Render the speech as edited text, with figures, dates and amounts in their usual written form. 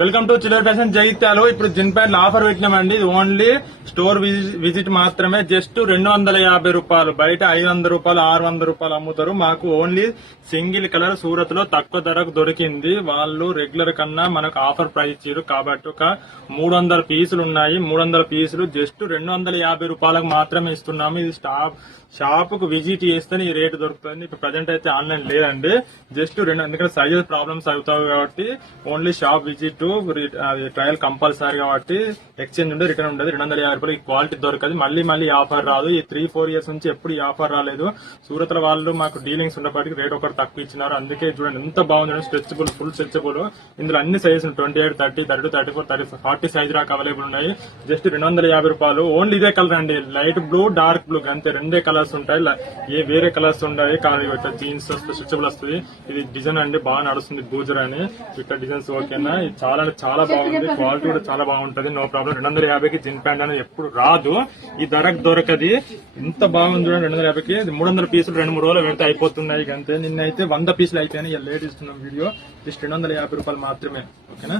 Welcome to చిల్లర fashion జగిత్యాలు. ఇప్పుడు జిన్ ప్యాంట్లు ఆఫర్ పెట్టినామండి. ఇది ఓన్లీ స్టోర్ విజిట్ మాత్రమే. జస్ట్ 250 రూపాయలు. బయట 500 రూపాయలు 600 రూపాయలు అమ్ముతారు. మాకు ఓన్లీ సింగిల్ కలర్ సూరత్ లో తక్కువ ధరకు దొరికింది. వాళ్ళు రెగ్యులర్ కన్నా మనకు ఆఫర్ ప్రైస్ ఇచ్చారు కాబట్టి ఒక 300 పీసులు ఉన్నాయి. 300 పీసులు జస్ట్ 250 రూపాయలకు మాత్రమే ఇస్తున్నాము. ఇది షాప్ కు విజిట్ చేస్తేనే ఈ రేటు దొరుకుతుంది. ఇప్పుడు ప్రజెంట్ అయితే ఆన్లైన్ లేదండి. జస్ట్ ఎందుకంటే సైజెస్ ప్రాబ్లమ్స్ అవుతాయి కాబట్టి only shop visit trial compulsory కాబట్టి ఎక్స్చేంజ్ ఉండే రిటర్న్ ఉండదు. 250 రూపాయలు క్వాలిటీ దొరకదు. మళ్ళీ ఆఫర్ రాదు. ఈ 3-4 ఇయర్స్ నుంచి ఎప్పుడు ఈ ఆఫర్ రాలేదు. సూరత్ లో వాళ్ళు మాకు డీలింగ్స్ ఉన్నప్పటికీ రేట్ ఒకటి తక్కువ ఇచ్చినారు. అందుకే చూడండి ఎంత బాగుంది. Stretchable, full stretchable. ఇందులో అన్ని సైజెస్ 28, 30, 32, 34, 30, 40 సైజ్ దాకా అవైలబుల్ ఉన్నాయి. జస్ట్ 250 రూపాయలు. ఓన్లీ ఇదే కలర్ అండి. లైట్ బ్లూ, డార్క్ బ్లూ అంతే. రెండే కలర్స్ ఉంటాయి. ఏ వేరే కలర్స్ ఉంటాయి. జీన్స్ వస్తుంది, స్ట్రెచబుల్ వస్తుంది. ఇది డిజైన్ అండి బాగా నడుస్తుంది. బూజర్ అని ఇట్లా డిజైన్స్ ఓకేనా. ఇది చాలా బాగుంది. క్వాలిటీ కూడా చాలా బాగుంటది. No problem. 250కి జిన్ ప్యాంట్ అనేది ఎప్పుడు రాదు. ఈ ధరకు దొరకది. ఎంత బాగుంది చూడండి. 250కి 300 పీసులు 2-3 రోజులు పెడితే అయిపోతున్నాయి. అంతే. నిన్నైతే 100 పీసులు అయిపోయినాయి. లేట్ ఇస్తున్నాం వీడియో. జస్ట్ 250 రూపాయలు మాత్రమే. ఓకేనా.